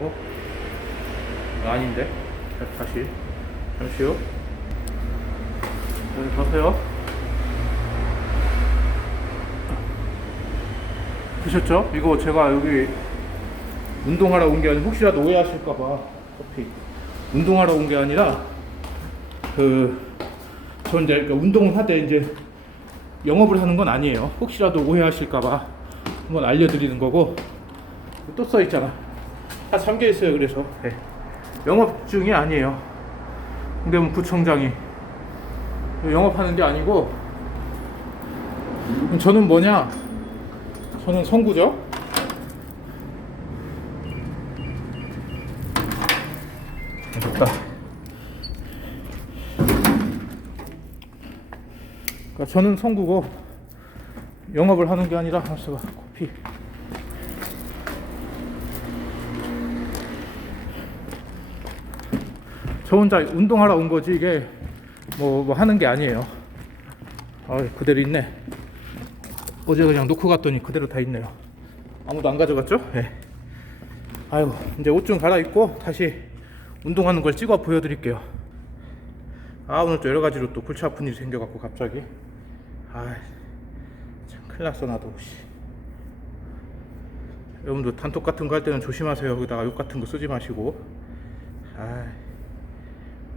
어? 아닌데? 자, 다시. 잠시요. 여기 가세요. 보셨죠? 이거 제가 여기 운동하러 온 게 아니라 혹시라도 오해하실까봐 커피. 운동하러 온 게 아니라 그, 저 이제 그러니까 운동을 하되 이제 영업을 하는 건 아니에요. 혹시라도 오해하실까봐 한번 알려드리는 거고 또 써 있잖아. 다 잠겨 있어요. 그래서 네. 영업 중이 아니에요. 근데 구청장이 영업하는 게 아니고 저는 뭐냐? 저는 성구죠. 됐다. 그러니까 저는 성구고 영업을 하는 게 아니라 하수가 커피. 저 혼자 운동하러 온 거지 이게 뭐, 뭐 하는 게 아니에요. 아 그대로 있네. 어제 그냥 놓고 갔더니 그대로 다 있네요. 아무도 안 가져갔죠? 예. 아유 이제 옷 좀 갈아입고 다시 운동하는 걸 찍어 보여드릴게요. 아 오늘 또 여러 가지로 또 골치 아픈 일이 생겨갖고 갑자기 아참 큰일 났어 나도 씨. 여러분도 단톡 같은 거 할 때는 조심하세요 여기다가 욕 같은 거 쓰지 마시고 아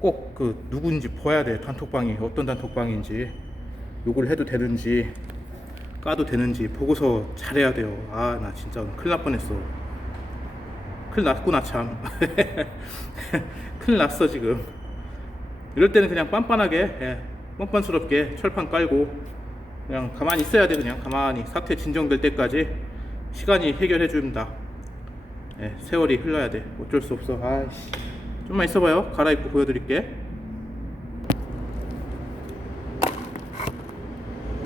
꼭 그 누군지 봐야 돼 단톡방이. 어떤 단톡방인지 욕을 해도 되는지 까도 되는지 보고서 잘해야 돼요. 아 나 진짜 큰일 날 뻔했어. 큰일 났구나 참. 큰일 났어 지금. 이럴 때는 그냥 빤빤하게 예, 뻔뻔스럽게 철판 깔고 그냥 가만히 있어야 돼 그냥. 가만히. 사태 진정될 때까지 시간이 해결해 줍니다. 예, 세월이 흘러야 돼. 어쩔 수 없어. 아이씨 좀만 있어봐요 갈아입고 보여드릴게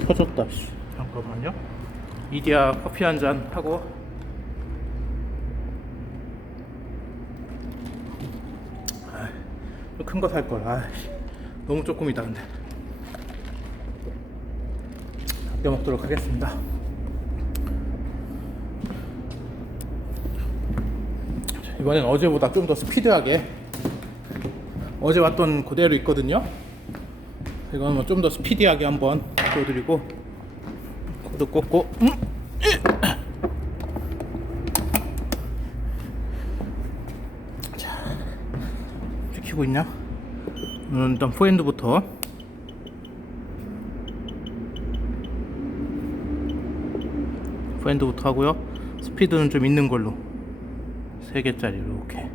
켜졌다 씨. 잠깐만요 이디야 커피 한 잔 하고 큰 거 살 걸. 아, 너무 조금이다 근데. 아껴 먹도록 하겠습니다. 자, 이번엔 어제보다 좀 더 스피드하게 어제 왔던 그대로 있거든요. 이거는 뭐좀 더 스피디하게 한번 보여드리고 코드 꽂고 음. 찍히고 있냐? 음, 일단 포핸드부터 포핸드부터 하고요 스피드는 좀 있는 걸로 3개짜리 이렇게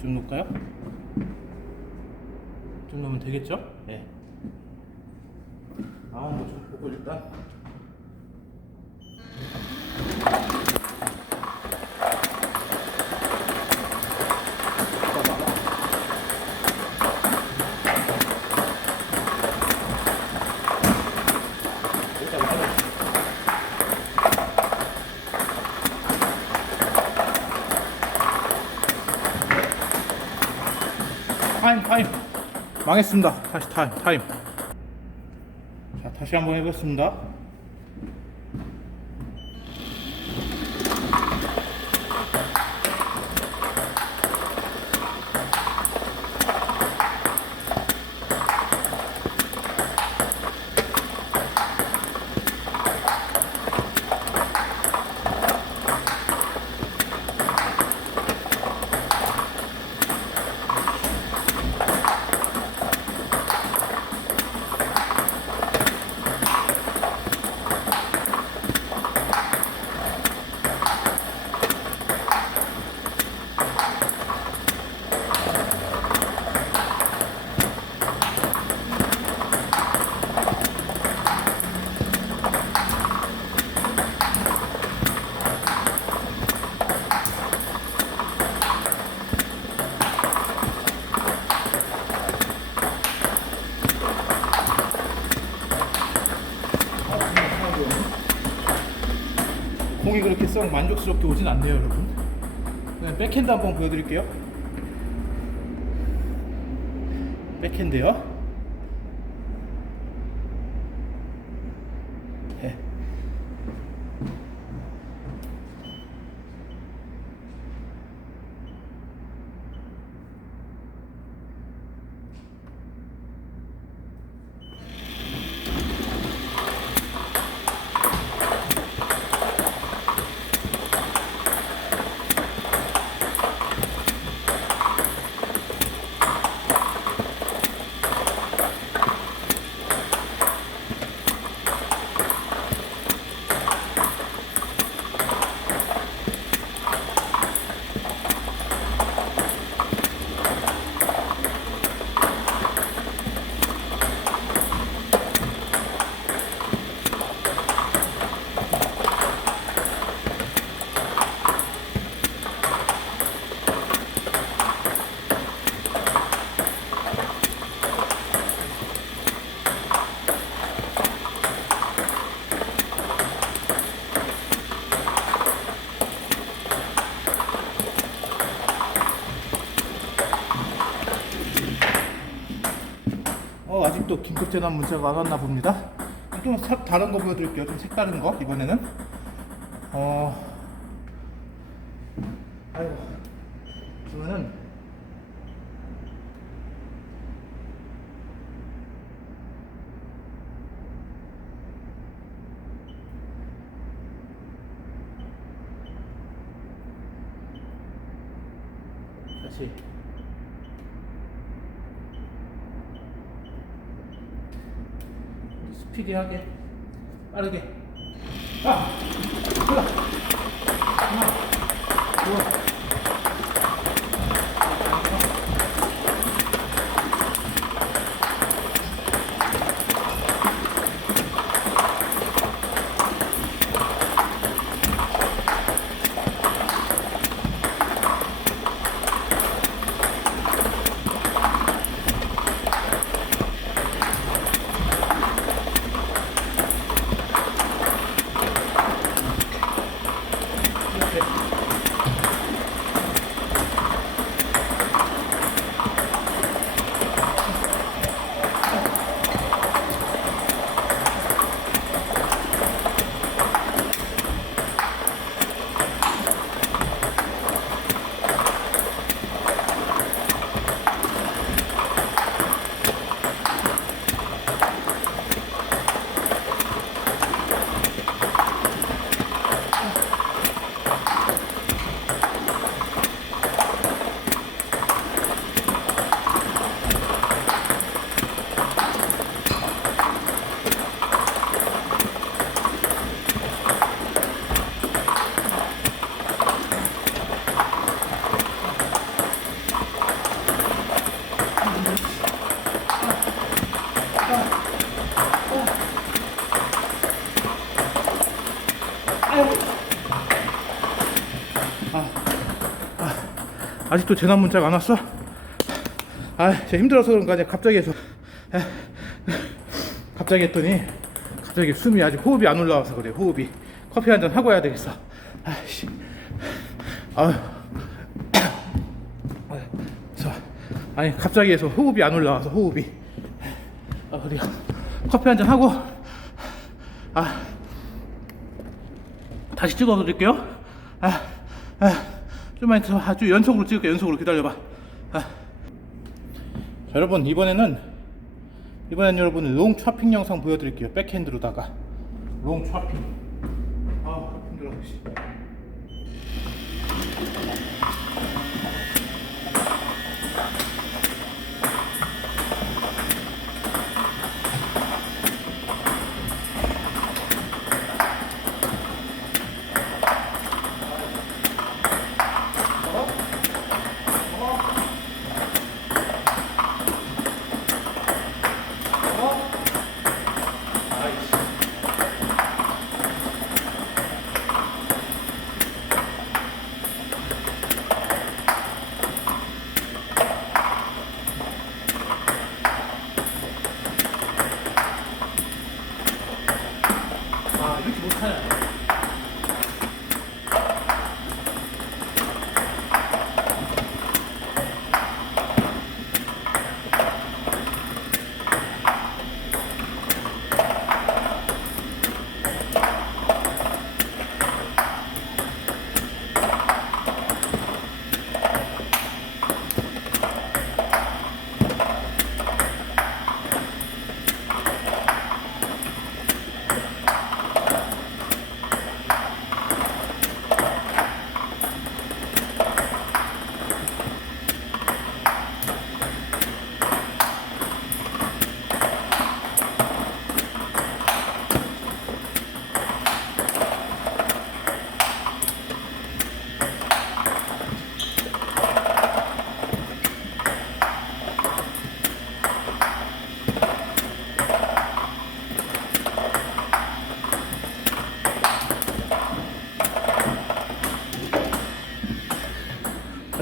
좀 놓을까요? 좀 넣으면 되겠죠? 네. 아, 뭐좀 보고 일단. 일단 말해. 타임 타임 망했습니다. 다시 타임 타임. 자 다시 한번 해보겠습니다 썩 만족스럽게 오진 않네요 여러분. 그냥 백핸드 한번 보여드릴게요. 백핸드요 어, 재난 문자가 안 왔나 봅니다. 좀 사- 다른 거 보여드릴게요. 좀 색다른 거 이번에는. 어, 아이고, 이거는 다시 스피디하게 빠르게 아! 하나 둘 아직도 재난 문자가 안 왔어? 아, 진짜 힘들어서 그런가? 이제 갑자기 해서. 에, 갑자기 했더니 갑자기 숨이 아직 호흡이 안 올라와서 그래 호흡이. 커피 한 잔 하고 해야 되겠어. 아씨, 아유, 아니 갑자기 해서 호흡이 안 올라와서 호흡이. 아 어디야? 커피 한 잔 하고. 아 다시 찍어 드릴게요. 아, 아, 좀만 더 아주 연속으로 찍을게요. 연속으로 기다려봐. 아. 자, 여러분 이번에는 이번엔 여러분 롱 촤핑 영상 보여드릴게요. 백핸드로다가 롱 촤핑. 아 힘들어.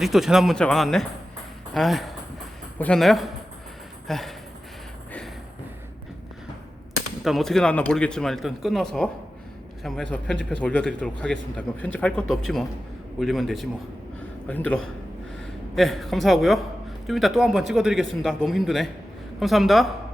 아직도 재난 문자가 안 왔네. 아, 오셨나요? 아, 일단 어떻게 나왔나 모르겠지만 일단 끊어서 한번 해서 편집해서 올려드리도록 하겠습니다. 뭐 편집할 것도 없지 뭐 올리면 되지 뭐. 아, 힘들어. 네, 감사하고요. 좀 이따 또 한번 찍어드리겠습니다. 너무 힘드네. 감사합니다.